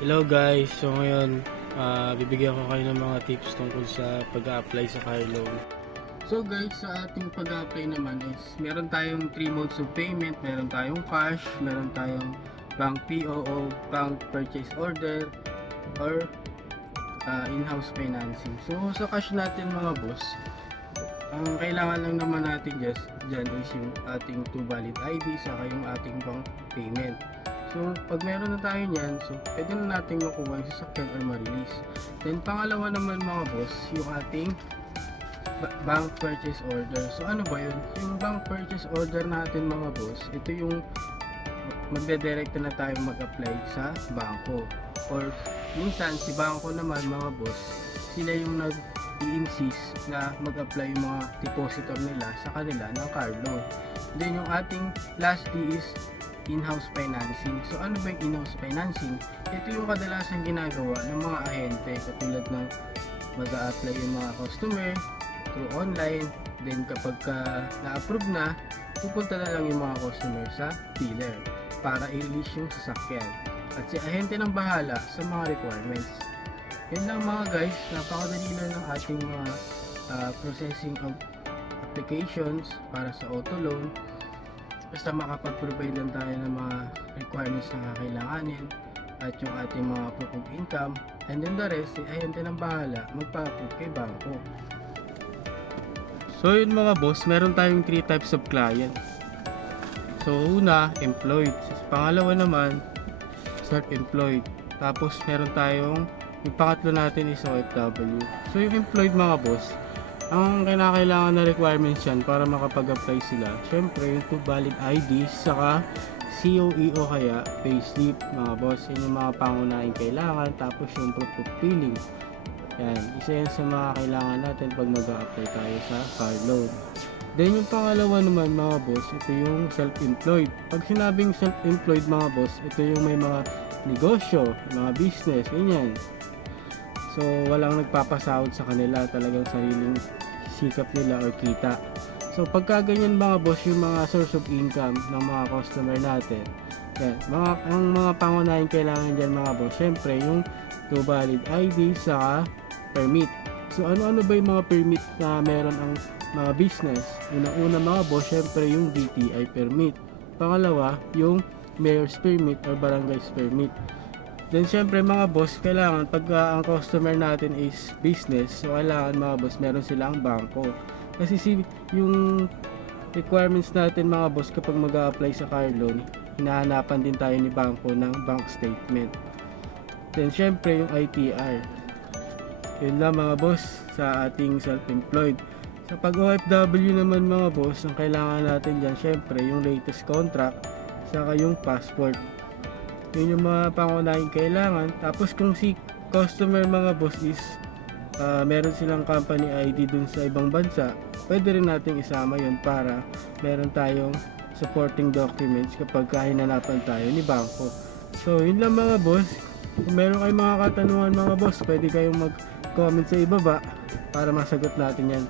Hello guys, so ngayon bibigyan ko kayo ng mga tips tungkol sa pag-a-apply sa car loan. So guys, sa ating pag-a-apply naman is meron tayong 3 modes of payment, meron tayong cash, meron tayong bank PO o bank purchase order or in-house financing. So sa cash natin mga boss, ang kailangan lang naman natin dyan is yung ating 2 valid ID saka yung ating bank payment. So, pag meron na tayo niyan, so pwede na natin makuha yung sasakyan or ma-release. Then, pangalawa naman mga boss, yung ating bank purchase order. So, ano ba yun? Yung bank purchase order natin mga boss, ito yung magdedirekta na tayo mag-apply sa bangko. Or, minsan, si bangko naman mga boss, sila yung nag-i-insist na mag-apply yung mga depositor nila sa kanila ng car loan. Then, yung ating last D is in-house financing. So ano ba yung in-house financing? Ito yung kadalasan ginagawa ng mga ahente katulad ng mag-a-apply yung mga customer through online. Then kapag na-approve na, pupunta na lang yung mga customer sa dealer para i-release yung sasakyan. At si ahente nang bahala sa mga requirements. Yun lang mga guys, napakadali lang ng ating mga processing of applications para sa auto loan. Basta makapag-provide lang tayo ng mga requirements na kakailanganin at yung ating mga proof of income, and then the rest, si ahente ng bahala magpa-approve kay bangko. So yun mga boss, meron tayong 3 types of client. So una, employed. Pangalawa naman, self-employed. Tapos meron tayong, yung pangatlo natin is OFW. So yung employed mga boss, ang kinakailangan na requirements yan para makapag-apply sila, syempre yung 2 valid IDs saka COE o kaya payslip mga boss. Yan yung mga pangunahing kailangan. Tapos yung proof of billing, yan, isa yan sa mga kailangan natin pag mag-a-apply tayo sa car loan. Then yung pangalawa naman mga boss, ito yung self-employed. Pag sinabing self-employed mga boss, ito yung may mga negosyo, mga business, ganyan. So walang nagpapasahod sa kanila, talagang sariling sikap nila or kita. So pagka ganyan mga boss, yung mga source of income ng mga customer natin, yan, ang mga pangunahing kailangan dyan mga boss, syempre yung 2 valid ID sa permit. So ano-ano ba yung mga permit na meron ang mga business? Una mga boss, syempre yung DTI permit. Pangalawa, yung mayor's permit or barangay's permit. Then syempre mga boss, kailangan pag ang customer natin is business, so kailangan mga boss meron silang bangko. Kasi yung requirements natin mga boss kapag mag-a-apply sa car loan, hinahanapan din tayo ni bangko ng bank statement. Then syempre yung ITR. Yun lang mga boss sa ating self-employed. Sa pag OFW naman mga boss, ang kailangan natin dyan syempre yung latest contract saka yung passport. Yun yung mga pangunahing kailangan. Tapos kung si customer mga boss is meron silang company ID dun sa ibang bansa, pwede rin nating isama yun para meron tayong supporting documents kapag hinanapan tayo ni bangko. So yun lang mga boss. Kung meron kayong mga katanungan mga boss, pwede kayong mag-comment sa ibaba para masagot natin yan.